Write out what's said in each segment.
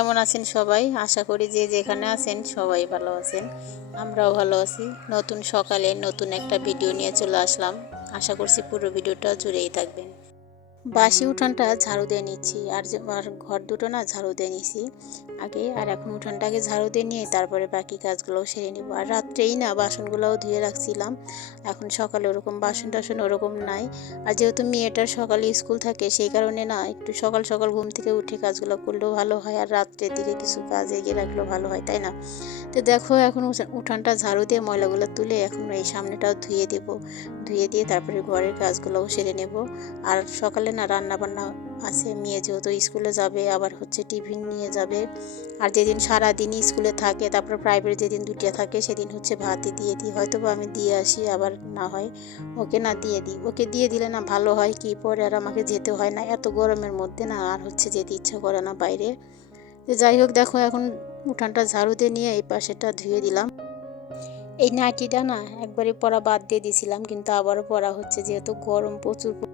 কেমন আছেন সবাই? আশা করি যে যেখানে আছেন সবাই ভালো আছেন। আমরাও ভালো আছি। নতুন সকালে নতুন একটা ভিডিও নিয়ে চলে আসলাম। আশা করছি পুরো ভিডিওটা জুড়েই থাকবেন। বাসি উঠানটা ঝাড়ু দিয়ে নিচ্ছি, আর যে ঘর দুটো না ঝাড়ু দিয়ে নিছি আগে, আর এখন উঠানটাকে ঝাড়ু দিয়ে নিয়ে তারপরে বাকি কাজগুলোও সেরে নিব। আর রাত্রেই না বাসনগুলোও ধুয়ে রাখছিলাম, এখন সকালে ওরকম বাসন টাসন ওরকম নাই। আর যেহেতু মেয়েটার সকালে স্কুল থাকে, সেই কারণে না একটু সকাল সকাল ঘুম থেকে উঠে কাজগুলো করলেও ভালো হয়, আর রাত্রের দিকে কিছু কাজ এগিয়ে রাখলেও ভালো হয়, তাই না? তো দেখো এখন উঠা- উঠানটা ঝাড়ু দিয়ে ময়লাগুলো তুলে এখন এই সামনেটাও ধুয়ে দেব। ধুয়ে দিয়ে তারপরে ঘরের কাজগুলোও সেরে নেব। আর সকালে না রান্না বান্না আছে, মেয়ে যেহেতু স্কুলে যাবে, আবার হচ্ছে টিফিন নিয়ে যাবে। আর যেদিন সারাদিনই স্কুলে থাকে, তারপর প্রাইভেট যেদিন দুটিয়া থাকে, সেদিন হচ্ছে ভাতই দিয়ে দিই। হয়তো বা আমি দিয়ে আসি, আবার না হয়। ওকে না দিয়ে দিই। ওকে দিয়ে দিলে না ভালো হয়, কি পরে আর আমাকে যেতে হয় না। এত গরমের মধ্যে না আর হচ্ছে যেতে ইচ্ছা করে না বাইরে। তো যাই হোক, দেখো এখন উঠানটা ঝাড়ু দিয়ে নিয়ে এই পাশেটা ধুয়ে দিলাম। এই নাইটিটা না একবারে পরা বাদ দিয়ে দিয়েছিলাম কিন্তু আবারও পরা হচ্ছে, যেহেতু গরম প্রচুর।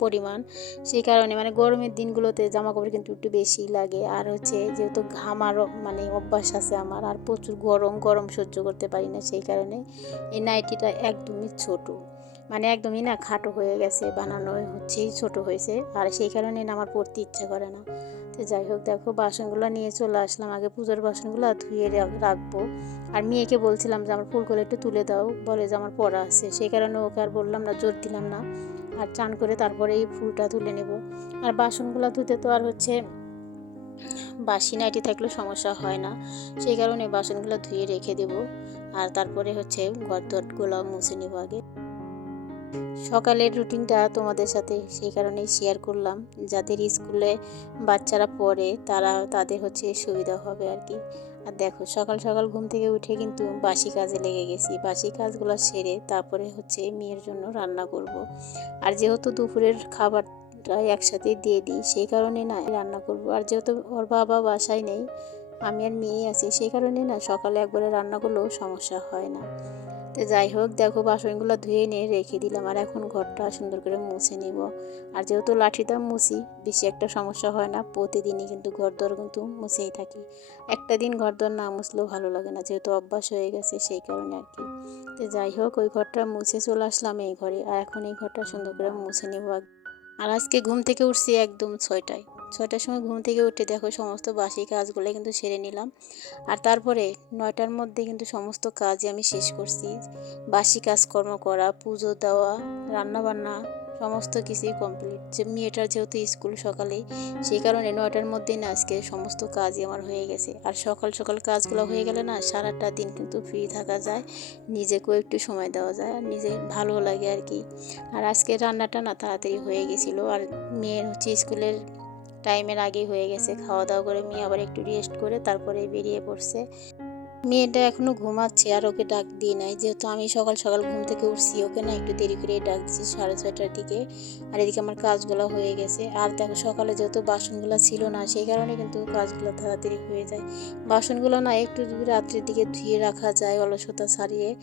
পরিমাণ। সেই কারণে মানে গরমের দিনগুলোতে জামা কাপড় কিন্তু একটু বেশি লাগে। আর হচ্ছে যেহেতু ঘামার মানে অভ্যাস আছে আমার, আর প্রচুর গরম গরম সহ্য করতে পারি না সেই কারণে এই নাইটিটা একদমই ছোট। মানে একদমই না খাটো হয়ে গেছে বানানো হচ্ছেই ছোট হয়েছে। আর সেই কারণে না আমার পরতে ইচ্ছা করে না। তো যাই হোক, দেখো বাসনগুলো নিয়ে চলে আসলাম। আগে পুজোর বাসনগুলো ধুয়ে রাখব। আর মেয়েকে বলছিলাম যে, আমার ফুলগুলো একটু তুলে দাও। বলে যে, আমার পড়া আছে। সেই কারণে ওকে আর বললাম না, জোর দিলাম না। আর চান করে তারপরে এই ফুলটা তুলে নেব। আর বাসনগুলো ধুতে তো আর হচ্ছে বাসি নাইটি থাকলে সমস্যা হয় না। সেই কারণে বাসনগুলো ধুয়ে রেখে দেব। আর তারপরে হচ্ছে ঘর দরগুলো মুছে নেব আগে। সকালের রুটিনটা তোমাদের সাথে সেই কারণেই শেয়ার করলাম। যাদের স্কুলে বাচ্চারা পড়ে তারা, তাদের হচ্ছে সুবিধা হবে আর কি। আর দেখো, সকাল সকাল ঘুম থেকে উঠে কিন্তু বাসি কাজে লেগে গেছি। বাসি কাজগুলো সেরে তারপরে হচ্ছে মেয়ের জন্য রান্না করব। আর যেহেতু দুপুরের খাবারটা একসাথে দিয়ে দিই, সেই কারণে না রান্না করব। আর যেহেতু ওর বাবা বাসায় নেই, আমি আর মেয়ে আছি, সেই কারণে না সকালে একবারে রান্না করলেও সমস্যা হয় না। তো যাই হোক, দেখো বাসনগুলো ধুয়ে নিয়ে রেখে দিলাম আর এখন ঘরটা সুন্দর করে মুছে নিব। আর যেহেতু লাঠিটা মুছি, বেশি একটা সমস্যা হয় না, প্রতিদিনই কিন্তু ঘর দর কিন্তু মুছেই থাকি। একটা দিন ঘর দর না মুছলেও ভালো লাগে না, যেহেতু অভ্যাস হয়ে গেছে সেই কারণে আর কি। তো যাই হোক, ওই ঘরটা মুছে চলে আসলাম এই ঘরে, আর এখন এই ঘরটা সুন্দর করে মুছে নেব। আর আজকে ঘুম থেকে উঠছি একদম ছয়টায়। ছয়টার সময় ঘুম থেকে উঠে দেখো সমস্ত বাসি কাজগুলো কিন্তু সেরে নিলাম। আর তারপরে নয়টার মধ্যে কিন্তু সমস্ত কাজই আমি শেষ করছি। বাসি কাজকর্ম করা, পুজো দেওয়া রান্না বান্না সমস্ত কিছুই কমপ্লিট যে মেয়েটার যেহেতু স্কুল সকালে, সেই কারণে নয়টার মধ্যেই না আজকে সমস্ত কাজই আমার হয়ে গেছে। আর সকাল সকাল কাজগুলো হয়ে গেলে না সারাটা দিন কিন্তু ফ্রি থাকা যায়, নিজেকেও একটু সময় দেওয়া যায় আর নিজে ভালো লাগে আর কি। আর আজকে রান্নাটা না তাড়াতাড়ি হয়ে গেছিল। আর মেয়ের হচ্ছে স্কুলের টাইমের আগে হয়ে গেছে খাওয়া দাওয়া করে মেয়ে আবার একটু রেস্ট করে তারপরে বেরিয়ে পড়ছে। মেয়েটা এখনও ঘুমাচ্ছে আর ওকে ডাক দিয়ে নাই। যেহেতু আমি সকাল সকাল ঘুম থেকে উঠছি, ওকে না একটু দেরি করে ডাক দিচ্ছি সাড়ে ছয়টার দিকে। আর এদিকে আমার কাজগুলো হয়ে গেছে। আর দেখো, সকালে যেহেতু বাসনগুলো ছিল না, সেই কারণে কিন্তু কাজগুলো তাড়াতাড়ি হয়ে যায়। বাসনগুলো না একটু রাত্রের দিকে ধুয়ে রাখা যায়, অলসতা ছাড়িয়ে।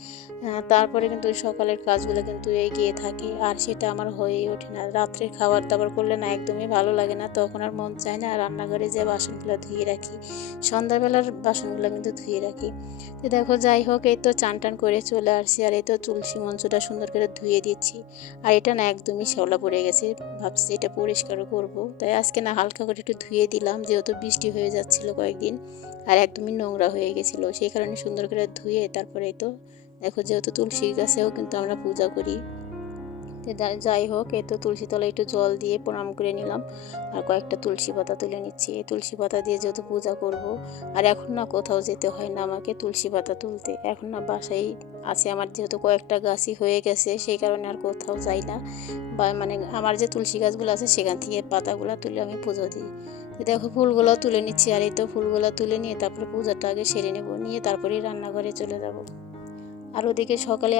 তারপরে কিন্তু সকালের কাজগুলো কিন্তু এগিয়ে থাকে। আর সেটা আমার হয়েই ওঠে না। রাত্রের খাবার দাবার করলে না একদমই ভালো লাগে না। তখন আর মন চায় না রান্নাঘরে যে বাসনগুলো ধুয়ে রাখি। সন্ধ্যাবেলার বাসনগুলো কিন্তু ধুয়ে রাখি। তো দেখো, যাই হোক, এই তো চান টান করে চলে আসছি আর এই তো তুলসী মঞ্চটা সুন্দর করে ধুয়ে দিচ্ছি। আর এটা না একদমই শ্যাওলা পড়ে গেছে, ভাবছি এটা পরিষ্কারও করব। তাই আজকে না হালকা করে একটু ধুয়ে দিলাম, যেহেতু বৃষ্টি হয়ে যাচ্ছিল কয়েকদিন আর একদমই নোংরা হয়ে গেছিল, সেই কারণে সুন্দর করে ধুয়ে তারপরে তো দেখো, যেহেতু তুলসী গাছেও কিন্তু আমরা পূজা করি। যাই হোক এ তো তুলসী তলায় একটু জল দিয়ে প্রণাম করে নিলাম। আর কয়েকটা তুলসী পাতা তুলে নিচ্ছি। এই তুলসী পাতা দিয়ে যেহেতু পূজা করব, আর এখন না কোথাও যেতে হয় না আমাকে তুলসী পাতা তুলতে। এখন না বাসায় আছে, আমার যেহেতু কয়েকটা গাছই হয়ে গেছে, সেই কারণে আর কোথাও যাই না। বা মানে আমার যে তুলসী গাছগুলো আছে, সেখান থেকে পাতাগুলো তুলে আমি পুজো দিই। দেখো ফুলগুলো তুলে নিচ্ছি। আর এই তো ফুলগুলো তুলে নিয়ে তারপরে পূজাটা আগে সেরে নেব। নিয়ে তারপরেই রান্নাঘরে চলে যাব। আর ওদিকে সকালে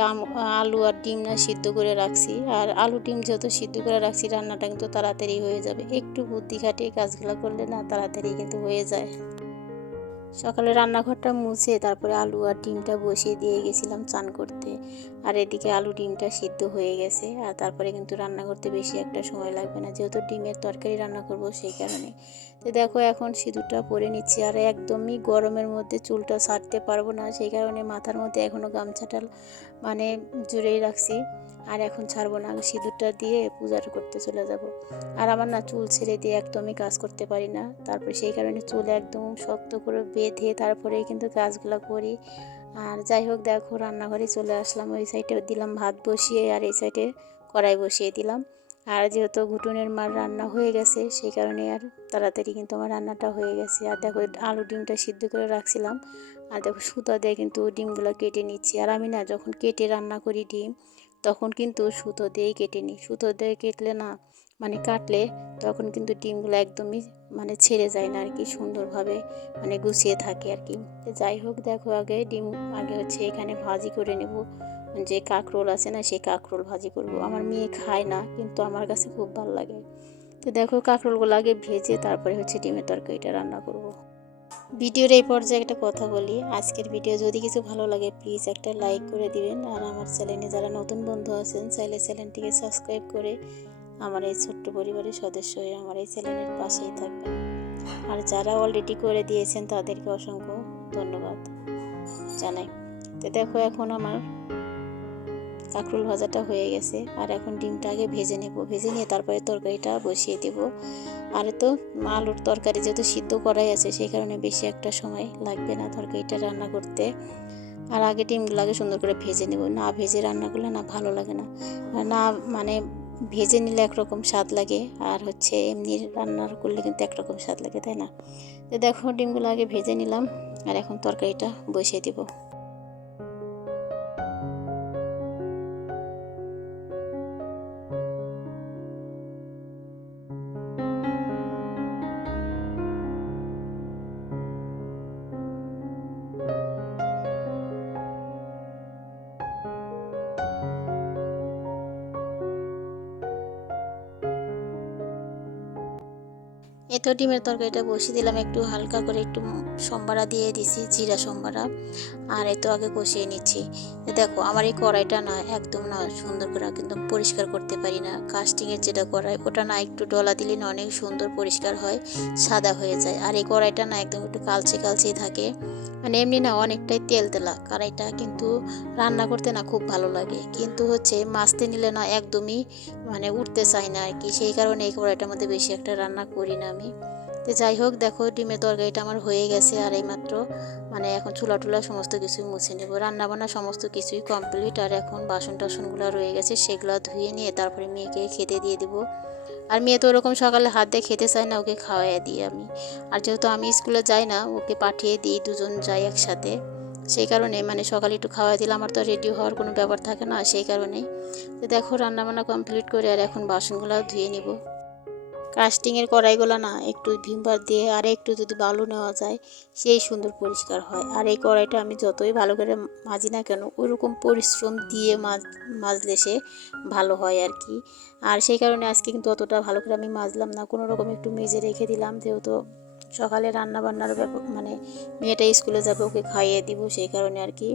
আলু আর ডিম না সিদ্ধ করে রাখছি। আর আলু ডিম যেহেতু সিদ্ধ করে রাখছি, রান্নাটা কিন্তু তাড়াতাড়ি হয়ে যাবে। একটু বুদ্ধি খাটিয়ে কাজগুলো করলে না তাড়াতাড়ি কিন্তু হয়ে যায়। সকালে রান্নাঘরটা মুছে তারপরে আলু আর ডিমটা বসিয়ে দিয়ে গেছিলাম চান করতে। আর এদিকে আলু ডিমটা সিদ্ধ হয়ে গেছে। আর তারপরে কিন্তু রান্না করতে বেশি একটা সময় লাগবে না। যেহেতু ডিমের তরকারি রান্না করব সেই কারণে। তো দেখো এখন সিঁদুরটা পরে নিচ্ছি আর একদমই গরমের মধ্যে চুলটা ছাড়তে পারব না, সেই কারণে মাথার মধ্যে এখনও গামছাটা মানে জুড়েই রাখছি। আর এখন ছাড়বো না আগে সিঁদুরটা দিয়ে পূজাটা করতে চলে যাব। আর আমার না চুল ছেড়ে দিয়ে একদমই কাজ করতে পারি না, তারপরে সেই কারণে চুল একদম শক্ত করে বেঁধে তারপরেই কিন্তু কাজগুলো করি। আর যাই হোক দেখো, রান্নাঘরে চলে আসলাম, ওই সাইডে দিলাম ভাত বসিয়ে আর এই সাইডে কড়াই বসিয়ে দিলাম। আর যেহেতু ঘুটুনের মার রান্না হয়ে গেছে, সেই কারণে আর তাড়াতাড়ি কিন্তু আমার রান্নাটা হয়ে গেছে। আর দেখো, আলু ডিমটা সিদ্ধ করে রাখছিলাম। আর দেখো, সুতা দিয়ে কিন্তু ডিমগুলো কেটে নিচ্ছি। আর আমি না, যখন কেটে রান্না করি ডিম, তখন কিন্তু সুতো দিয়েই কেটে নিই। সুতো দিয়ে কেটলে না মানে কাটলে তখন কিন্তু ডিমগুলো একদমই মানে ছেড়ে যায় না আর কি সুন্দরভাবে মানে গুছিয়ে থাকে আর কি যাই হোক, দেখো আগে ডিম, আগে হচ্ছে এখানে ভাজি করে নেব। যে কাঁকরোল আছে না সেই কাঁকরোল ভাজি করব। আমার মেয়ে খায় না, কিন্তু আমার কাছে খুব ভালো লাগে। তো দেখো কাঁকরোলগুলো আগে ভেজে তারপরে হচ্ছে ডিমের তরকারিটা রান্না করব। ভিডিওর এই পর্যায়ে একটা কথা বলি। আজকের ভিডিও যদি কিছু ভালো লাগে প্লিজ একটা লাইক করে দিবেন। আর আমার চ্যানেলে যারা নতুন বন্ধু আছেন, চাইলে চ্যানেলটিকে সাবস্ক্রাইব করে আমার এই ছোট্ট পরিবারের সদস্য হয়ে আমার এই চ্যানেলের পাশেই থাকবেন। আর যারা অলরেডি করে দিয়েছেন, তাদেরকে অসংখ্য ধন্যবাদ জানাই। তো দেখো এখন আমার কাঁকরোল ভাজাটা হয়ে গেছে। আর এখন ডিমটা আগে ভেজে নেব। ভেজে নিয়ে তারপরে তরকারিটা বসিয়ে দেব। আর তো আলুর তরকারি যেহেতু সিদ্ধ করাই আছে, সেই কারণে বেশি একটা সময় লাগবে না তরকারিটা রান্না করতে। আর আগে ডিমগুলো আগে সুন্দর করে ভেজে নেব। না ভেজে রান্না করলে না ভালো লাগে না। না মানে ভেজে নিলে একরকম স্বাদ লাগে। আর হচ্ছে এমনি রান্নার করলে কিন্তু একরকম স্বাদ লাগে, তাই না? তো দেখো ডিমগুলো আগে ভেজে নিলাম। আর এখন তরকারিটা বসিয়ে দেবো। এ তো ডিমের তরকারিটা বসিয়ে দিলাম, একটু হালকা করে একটু সম্বারা দিয়ে দিছি, জিরা সম্বারা, আর এ তো আগে কষিয়ে নিচ্ছি। দেখো, আমার এই কড়াইটা না একদম না সুন্দর করে কিন্তু পরিষ্কার করতে পারি না। কাস্টিংয়ের যেটা কড়াই, ওটা না একটু ডলা দিলে না অনেক সুন্দর পরিষ্কার হয়, সাদা হয়ে যায়। আর এই কড়াইটা না একদম একটু কালচে কালচেই থাকে। মানে এমনি না অনেকটাই তেল তেলা। কড়াইটা কিন্তু রান্না করতে না খুব ভালো লাগে। কিন্তু হচ্ছে মাছতে নিলে না একদমই মানে উঠতে চাই না আর কি। সেই কারণে এই কড়াইটার মধ্যে বেশি একটা রান্না করি না আমি। তো যাই হোক, দেখো ডিমের তরকারিটা আমার হয়ে গেছে আর এইমাত্র মানে এখন চুলা টুলা সমস্ত কিছুই মুছে নেব। রান্না বান্না সমস্ত কিছুই কমপ্লিট আর এখন বাসন টাসনগুলো রয়ে গেছে সেগুলো ধুয়ে নিয়ে তারপরে মেয়েকে খেতে দিয়ে দেবো। আর মেয়ে তো ওরকম সকালে হাত দিয়ে খেতে চায় না, ওকে খাওয়াইয়া দিই আমি। আর যেহেতু আমি স্কুলে যাই না, ওকে পাঠিয়ে দিই দুজন যাই একসাথে। সেই কারণে মানে সকালে একটু খাওয়া দিলে আমার তো রেডি হওয়ার কোনো ব্যাপার থাকে না, সেই কারণেই। তো দেখো রান্নাবান্না কমপ্লিট করে আর এখন বাসনগুলো ধুয়ে নিব। কাস্টিংয়ের কড়াইগুলো না একটু ভিমবার দিয়ে আর একটু যদি বালু নেওয়া যায়, সেই সুন্দর পরিষ্কার হয়। আর এই কড়াইটা আমি যতই ভালো করে মাজি না কেন ওইরকম পরিশ্রম দিয়ে মাজ, মাজলে সে ভালো হয় আর কি। আর সেই কারণে আজকে কিন্তু অতটা ভালো করে আমি মাজলাম না। কোনো রকম একটু মেজে রেখে দিলাম, যেহেতু সকালে রান্না বান্নার ব্যাপার মানে মেয়েটা স্কুলে যাবে, ওকে খাইয়ে দিব সেই কারণে আর কি।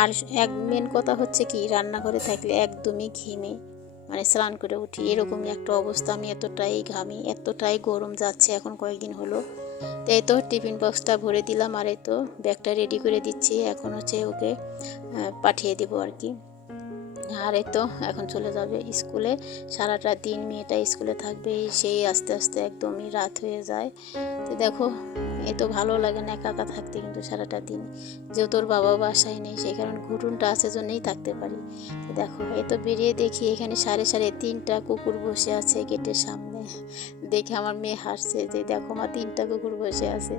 আর এক মেন কথা হচ্ছে কি, রান্নাঘরে থাকলে একদমই ঘেমে মানে স্নান করে উঠি, এরকমই একটা অবস্থা। আমি এতটাই ঘামি, এতটাই গরম যাচ্ছে, এখন কয়েকদিন হলো। তাই তো টিফিন বক্সটা ভরে দিলাম আর এই তো ব্যাগটা রেডি করে দিচ্ছি। এখন হচ্ছে ওকে পাঠিয়ে দেবো আর কি। আর এই তো এখন চলে যাবে স্কুলে। সারাটা দিন মেয়েটা স্কুলে থাকবে, সেই আস্তে আস্তে একদমই রাত হয়ে যায়। তো দেখো, এ তো ভালো লাগে না একা একা থাকতে কিন্তু সারাটা দিন। যে তোর বাবা বাসায় নেই, সেই কারণে ঘুটুনটা আছে জন্যই থাকতে পারি। তো দেখো এই তো বেরিয়ে দেখি এখানে সাড়ে সাড়ে তিনটা কুকুর বসে আছে গেটের সামনে। দেখে আমার মেয়ে হাসছে যে, দেখো আমার তিনটা কুকুর বসে আছে।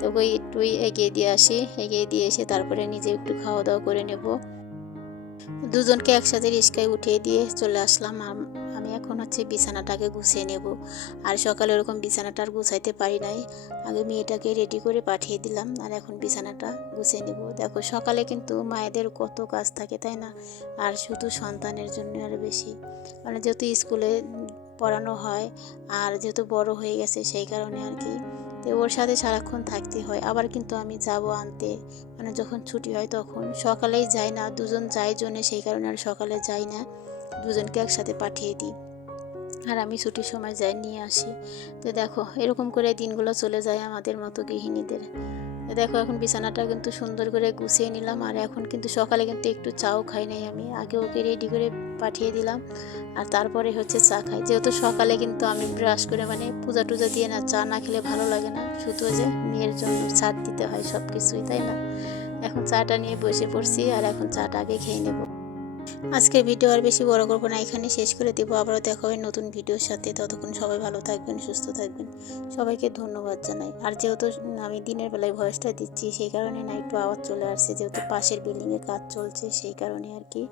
তো ওই একটু এগিয়ে দিয়ে আসি, এগিয়ে দিয়ে এসে তারপরে নিজে একটু খাওয়া দাওয়া করে নেব। দুজনকে একসাথে রিস্কায় উঠিয়ে দিয়ে চলে আসলাম। আমি এখন হচ্ছে বিছানাটাকে গুছিয়ে নেব। আর সকালে ওরকম বিছানাটা আর গুছাইতে পারি নাই। আগে মেয়েটাকে রেডি করে পাঠিয়ে দিলাম আর এখন বিছানাটা গুছিয়ে নেব। দেখো, সকালে কিন্তু মায়েদের কত কাজ থাকে, তাই না? আর শুধু সন্তানের জন্য আর বেশি। মানে যেহেতু স্কুলে পড়ানো হয়, আর যেহেতু বড় হয়ে গেছে, সেই কারণে আর কি তো ওর সাথে সারাক্ষণ থাকতে হয়। আবার কিন্তু আমি যাব আনতে। মানে যখন ছুটি হয় তখন। সকালেই যাই না, দুজন যাই জন্যে সেই কারণে আর সকালে যাই না। দুজনকে একসাথে পাঠিয়ে দিই। আর আমি ছুটির সময় যাই, নিয়ে আসি। তো দেখো, এরকম করে দিনগুলো চলে যায় আমাদের মতো গৃহিণীদের। দেখো এখন বিছানাটা কিন্তু সুন্দর করে গুছিয়ে নিলাম আর এখন কিন্তু সকালে কিন্তু একটু চাও খাই নাই আমি। আগে ওকে রেডি করে পাঠিয়ে দিলাম আর তারপরে হচ্ছে চা খাই। যেহেতু সকালে কিন্তু আমি ব্রাশ করে মানে পূজা টুজা দিয়ে না চা না খেলে ভালো লাগে না। শুধু যে মেয়ের জন্য ছাড় দিতে হয় সব কিছুই তাই না? এখন চাটা নিয়ে বসে পড়ছি আর এখন চাটা আগে খেয়ে নেব। আজকের ভিডিও আর বেশি বড় করব না এখানে শেষ করে দেবো। আবারও দেখা হবে নতুন ভিডিওর সাথে। ততক্ষণ সবাই ভালো থাকবেন, সুস্থ থাকবেন। সবাইকে ধন্যবাদ জানাই। আর যেহেতু আমি দিনের বেলায় ভয়েসটা দিচ্ছি, সেই কারণে না, একটু আওয়াজ চলে আসছে। যেহেতু পাশের বিল্ডিংয়ে কাজ চলছে, সেই কারণে আর কি।